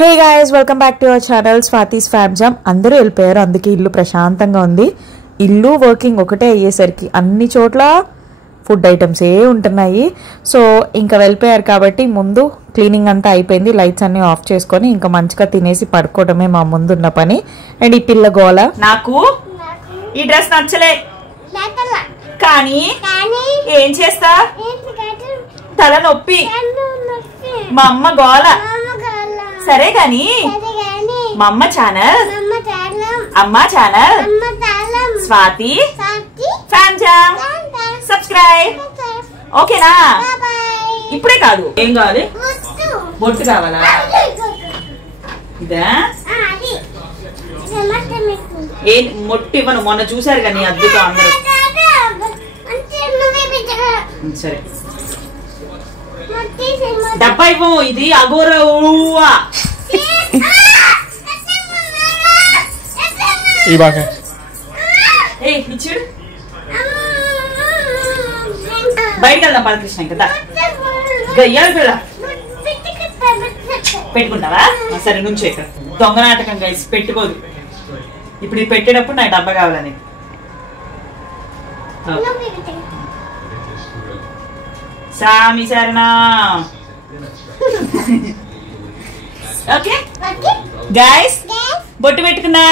Hey guys, welcome back to our channel Swathi's fam jam. అందరూ వెళ్ళిపోయారు, అందుకే ఇల్లు ప్రశాంతంగా ఉంది. ఇల్లు వర్కింగ్ ఒకటే అయ్యేసరికి అన్ని చోట్ల ఫుడ్ ఐటమ్స్ ఉంటున్నాయి. సో ఇంకా వెళ్ళిపోయారు కాబట్టి ముందు క్లీనింగ్ అంతా అయిపోయింది. లైట్స్ అన్ని ఆఫ్ చేసుకొని ఇంకా మంచిగా తినేసి పడుకోవడమే మా ముందున్న పని. అండ్ ఈ పిల్ల గోల, నాకు ఈ డ్రెస్ నచ్చలే కానీ ఏం చేస్తా, తల నొప్పి, మా అమ్మ గోల. సరే గాని మా అమ్మ ఛానల్, అమ్మ ఛానల్ స్వాతి ఫ్యామ్ జామ్ సబ్స్క్రైబ్. ఓకేనా? ఇప్పుడే కాదు, ఏం కావాలి? బొట్టు కావాలా? ఇదా ఏ మొట్టు ఇవ్వను, మొన్న చూసారు కానీ అద్భుతం అందరూ. సరే డబ్బా ఇవ్వము, ఇది అగోరవా. ఇచ్చాడు బయటకు వెళ్దాం బాలకృష్ణ. కదా గయ్యాలి పిల్ల పెట్టుకుంటావా? సరే నుంచో. ఇక్కడ దొంగ నాటకం గైస్, పెట్టుకోదు. ఇప్పుడు ఇది పెట్టేటప్పుడు నాకు డబ్బా కావాలని. సామి సరేనా? ఓకే గైస్, బొట్టు పెట్టుకున్నా,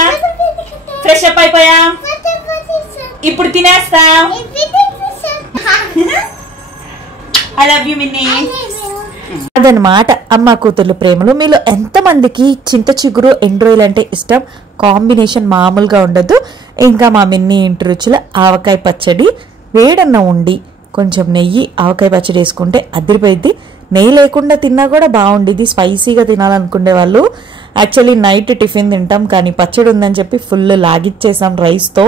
ఫ్రెష్ అప్ అయిపోయా, ఇప్పుడు తినేస్తాం. I love you Minnie. అదనమాట అమ్మ కూతుర్లు ప్రేమలు. మీలో ఎంతమందికి చింత చిగురు ఎండ్రాయిల్ అంటే ఇష్టం? కాంబినేషన్ మామూలుగా ఉండదు. ఇంకా మా మిన్నీ ఇంటి రుచుల ఆవకాయ పచ్చడి, వేడన్న ఉండి కొంచెం నెయ్యి, ఆవకాయ పచ్చడి వేసుకుంటే అదిరిపోయింది. నెయ్యి లేకుండా తిన్నా కూడా బాగుండేది. స్పైసీగా తినాలనుకునే వాళ్ళు యాక్చువల్లీ నైట్ టిఫిన్ తింటాం, కానీ పచ్చడి ఉందని చెప్పి ఫుల్ లాగిచ్చేసాం రైస్తో.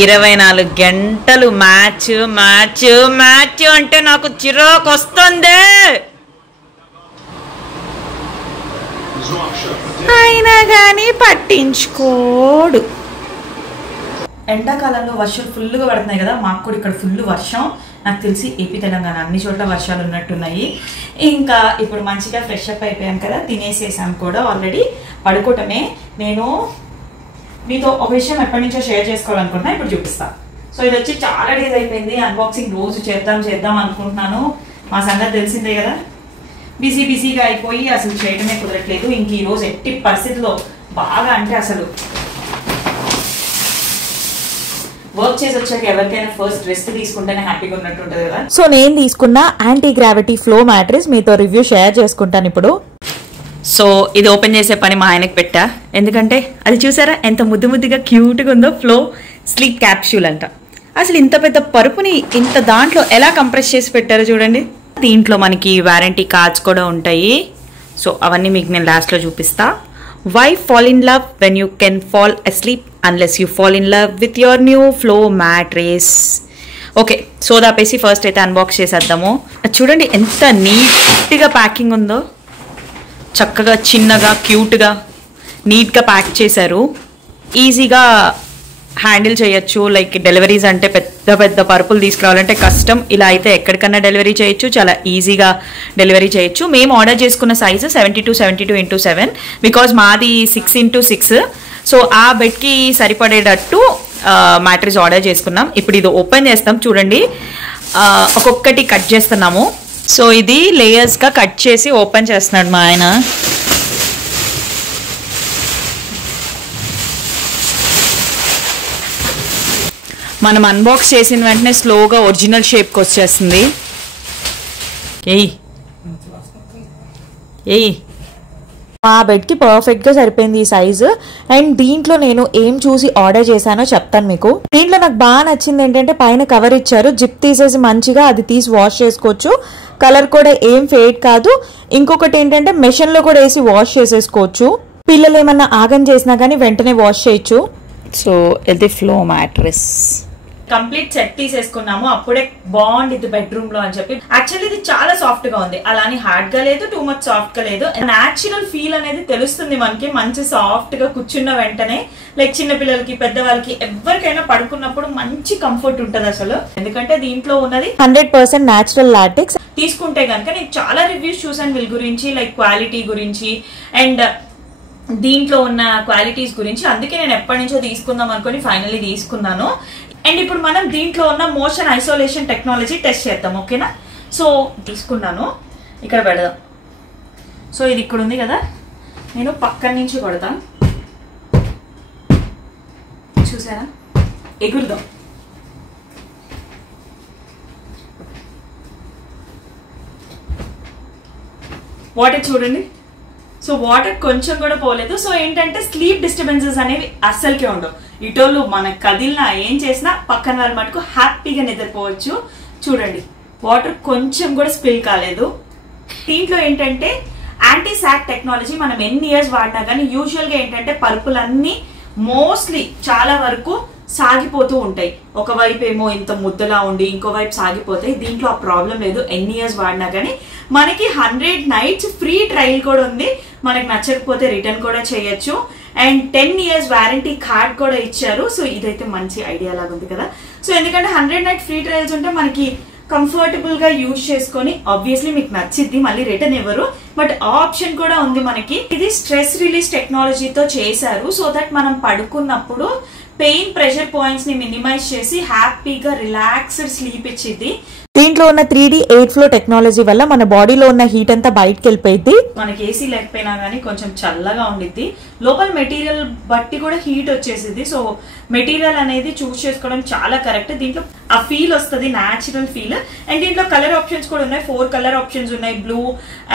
24 గంటలు మ్యాచ్ మ్యాచ్ మ్యాచ్ అంటే నాకు చిరాకు వస్తుంది. అయినా కానీ పట్టించుకోడు. ఎండాకాలంలో వర్షాలు ఫుల్గా పడుతున్నాయి కదా, మాకు కూడా ఇక్కడ ఫుల్ వర్షం. నాకు తెలిసి ఏపీ తెలంగాణ అన్ని చోట్ల వర్షాలు ఉన్నట్టున్నాయి. ఇంకా ఇప్పుడు మంచిగా ఫ్రెష్ అప్ అయిపోయాం కదా, తినేసేసాం కూడా ఆల్రెడీ, పడుకోవటమే. నేను మీతో ఒక విషయం ఎప్పటి నుంచో షేర్ చేసుకోవాలనుకుంటున్నా, ఇప్పుడు చూపిస్తా. సో ఇది వచ్చి చాలా డేస్ అయిపోయింది అన్బాక్సింగ్, రోజు చేద్దాం అనుకుంటున్నాను. మా సంగతి తెలిసిందే కదా, బిజీగా అయిపోయి అసలు చేయడమే కుదరట్లేదు. ఇంక ఈ రోజు ఎట్టి పరిస్థితిలో బాగా అంటే అసలు వర్క్ చేసి వచ్చాక ఎవరికైనా ఫస్ట్ రెస్ట్ తీసుకుంటేనే హ్యాపీగా ఉన్నట్టు ఉంటుంది కదా. సో నేను తీసుకున్న యాంటీ గ్రావిటీ ఫ్లో మ్యాట్రెస్ మీతో రివ్యూ షేర్ చేసుకుంటాను ఇప్పుడు. సో ఇది ఓపెన్ చేసే పని మా ఆయనకు పెట్టా, ఎందుకంటే అది చూసారా ఎంత ముద్దుగా క్యూట్గా ఉందో. ఫ్లో స్లీప్ క్యాప్సూల్ అంట. అసలు ఇంత పెద్ద పరుపుని ఇంత దాంట్లో ఎలా కంప్రెస్ చేసి పెట్టారో చూడండి. దీంట్లో మనకి వారంటీ కార్డ్స్ కూడా ఉంటాయి. సో అవన్నీ మీకు నేను లాస్ట్లో చూపిస్తా. Why fall in love when you can fall asleep unless you fall in love with your new flow mattress. Okay, సోదాపేసి ఫస్ట్ అయితే అన్బాక్స్ చేసేద్దాము. చూడండి ఎంత నీట్గా ప్యాకింగ్ ఉందో, చక్కగా చిన్నగా క్యూట్గా నీట్గా ప్యాక్ చేశారు. ఈజీగా హ్యాండిల్ చేయొచ్చు. లైక్ డెలివరీస్ అంటే పెద్ద పరుపులు తీసుకురావాలంటే కష్టం, ఇలా అయితే ఎక్కడికన్నా డెలివరీ చేయొచ్చు, చాలా ఈజీగా డెలివరీ చేయొచ్చు. మేము ఆర్డర్ చేసుకున్న సైజు 72x7 బికాజ్ మాది 6x6. సో ఆ బెడ్కి సరిపడేటట్టు మ్యాట్రెస్ ఆర్డర్ చేసుకున్నాం. ఇప్పుడు ఇది ఓపెన్ చేస్తాం, చూడండి ఒక్కొక్కటి కట్ చేస్తున్నాము. సో ఇది లేయర్స్గా కట్ చేసి ఓపెన్ చేస్తున్నాడు మా ఆయన. మనం అన్బాక్స్ చేసిన వెంటనే స్లోగా ఒరిజినల్ షేప్కి వచ్చేస్తుంది. మా బెడ్కి పర్ఫెక్ట్గా సరిపోయింది ఈ సైజు. అండ్ దీంట్లో నేను ఏం చూసి ఆర్డర్ చేశానో చెప్తాను మీకు. దీంట్లో నాకు బాగా నచ్చింది ఏంటంటే పైన కవర్ ఇచ్చారు, జిప్ తీసేసి మంచిగా అది తీసి వాష్ చేసుకోవచ్చు. కలర్ కూడా ఏం ఫేడ్ కాదు. ఇంకొకటి ఏంటంటే మెషిన్లో కూడా వేసి వాష్ చేసేసుకోవచ్చు. పిల్లలు ఏమన్నా ఆగం చేసినా కానీ వెంటనే వాష్ చేయొచ్చు. సో ఇది ఫ్లో మ్యాట్రెస్ కంప్లీట్ సెట్ తీసేసుకున్నాము. అప్పుడే బాగుండిద్ది బెడ్రూమ్ లో అని చెప్పి. యాక్చువల్లీ ఇది చాలా సాఫ్ట్ గా ఉంది, అలానే హార్డ్ గా లేదు, టూ మచ్ సాఫ్ట్ గా లేదు. న్యాచురల్ ఫీల్ అనేది తెలుస్తుంది మనకి. మంచి సాఫ్ట్ గా కూర్చున్న వెంటనే లైక్ చిన్న పిల్లలకి, పెద్దవాళ్ళకి, ఎవరికైనా పడుకున్నప్పుడు మంచి కంఫర్ట్ ఉంటది అసలు. ఎందుకంటే దీంట్లో ఉన్నది 100% న్యాచురల్ లాటెక్స్. తీసుకుంటే కనుక నేను చాలా రివ్యూస్ చూసాను వీళ్ళ గురించి, లైక్ క్వాలిటీ గురించి అండ్ దీంట్లో ఉన్న క్వాలిటీస్ గురించి. అందుకే నేను ఎప్పటి నుంచో తీసుకుందాం అనుకుని ఫైనల్లీ తీసుకున్నాను. అండ్ ఇప్పుడు మనం దీంట్లో ఉన్న మోషన్ ఐసోలేషన్ టెక్నాలజీ టెస్ట్ చేద్దాం, ఓకేనా? సో తీసుకున్నాను, ఇక్కడ పెడదాం. సో ఇది ఇక్కడ ఉంది కదా, నేను పక్కన నుంచి కొడతాను, చూసారా? ఎగురుదాం. వాటర్ చూడండి. సో వాటర్ కొంచెం కూడా పోలేదు. సో ఏంటంటే స్లీప్ డిస్టర్బెన్సెస్ అనేవి అస్సలకే ఉండవు. ఇటోళ్ళు మన కదిలినా ఏం చేసినా పక్కన వాళ్ళ మటుకు హ్యాపీగా నిద్రపోవచ్చు. చూడండి, వాటర్ కొంచెం కూడా స్పిల్ కాలేదు. దీంట్లో ఏంటంటే యాంటీ సాక్ టెక్నాలజీ మనం ఎన్ని ఇయర్స్ వాడినా కానీ యూజువల్ గా ఏంటంటే పరుపులన్నీ మోస్ట్లీ చాలా వరకు సాగిపోతూ ఉంటాయి. ఒకవైపు ఏమో ఇంత ముద్దలా ఉండి ఇంకో వైపు సాగిపోతాయి. దీంట్లో ఆ ప్రాబ్లం లేదు, ఎన్ని ఇయర్స్ వాడినా కానీ. మనకి 100 nights ఫ్రీ ట్రయల్ కూడా ఉంది, మనకి నచ్చకపోతే రిటర్న్ కూడా చేయొచ్చు. అండ్ 10 years వారంటీ కార్డ్ కూడా ఇచ్చారు. సో ఇదైతే మంచి ఐడియా లాగా ఉంది కదా. సో ఎందుకంటే 100 night ఫ్రీ ట్రయల్స్ ఉంటే మనకి కంఫర్టబుల్ గా యూజ్ చేసుకొని ఆబ్వియస్లీ మీకు నచ్చిద్ది, మళ్ళీ రిటర్న్ ఇవ్వరు, బట్ ఆప్షన్ కూడా ఉంది మనకి. ఇది స్ట్రెస్ రిలీజ్ టెక్నాలజీతో చేశారు. సో దట్ మనం పడుకున్నప్పుడు పెయిన్ ప్రెషర్ పాయింట్స్ ని మినిమైజ్ చేసి హ్యాపీగా రిలాక్స్డ్ స్లీప్ ఇచ్చింది. దీంట్లో ఉన్న 3D ఎయిర్ ఫ్లో టెక్నాలజీ వల్ల మన బాడీలో ఉన్న హీట్ అంతా బయటకి వెళ్ళిపోయింది. మనకి ఏసీ లేకపోయినా గానీ కొంచెం చల్లగా ఉండిద్ది. లోపల మెటీరియల్ బట్టి కూడా హీట్ వచ్చేసింది. సో మెటీరియల్ అనేది చూస్ చేసుకోవడం చాలా కరెక్ట్. దీంట్లో ఆ ఫీల్ వస్తుంది, న్యాచురల్ ఫీల్. అండ్ దీంట్లో కలర్ ఆప్షన్స్ కూడా ఉన్నాయి, 4 కలర్ ఆప్షన్స్ ఉన్నాయి, బ్లూ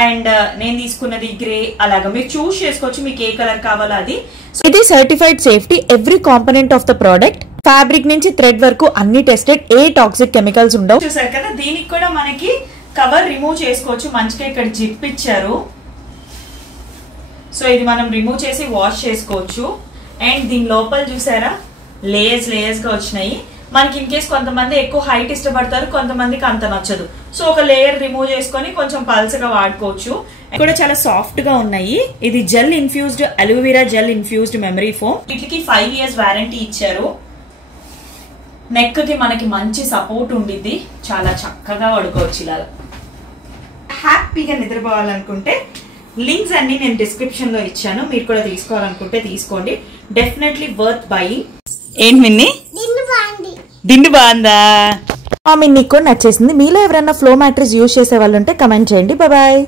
అండ్ నేను తీసుకున్నది గ్రే. అలాగా మీరు చూస్ చేసుకోవచ్చు మీకు ఏ కలర్ కావాలో అది. ఇది certified safety, every component of the product, fabric నుంచి థ్రెడ్ వరకు అన్ని టెస్టెడ్, ఏ టాక్సిక్ కెమికల్స్ ఉండవు. చూసారు కదా, దీనికి కూడా మనకి కవర్ రిమూవ్ చేసుకోవచ్చు. మంచిగా ఇక్కడ జిప్ ఇచ్చారు. సో ఇది మనం రిమూవ్ చేసి వాష్ చేసుకోవచ్చు. అండ్ దీని లోపల చూసారా లేయర్స్ గా వచ్చినాయి. మనకి ఇన్ కేస్ కొంతమంది ఎక్కువ హైట్ ఇష్టపడతారు, కొంతమందికి అంత నచ్చదు. సో ఒక లేయర్ రిమూవ్ చేసుకొని కొంచెం పల్చగా వాడుకోవచ్చు. కూడా చాలా సాఫ్ట్ గా ఉన్నాయి. ఇది gel infused aloe vera gel infused memory foam. వీటికి 5 years వారంటీ ఇచ్చారు. నెక్ కి మనకి మంచి సపోర్ట్ ఉండిద్ది, చాలా చక్కగా పడుకోవచ్చు. ఇలా హ్యాపీగా నిద్రపోవాలనుకుంటే లింక్స్ అన్ని నేను డిస్క్రిప్షన్ లో ఇచ్చాను, మీరు కూడా తీసుకోవాలనుకుంటే తీసుకోండి. Definitely worth buying. ఏంటి మిన్ని, దిండు బాగుందా? మీకు కూడా నచ్చేసింది. మీలో ఎవరైనా ఫ్లో మ్యాట్రెస్ యూజ్ చేసే వాళ్ళు ఉంటే కమెంట్ చేయండి. బాయ్.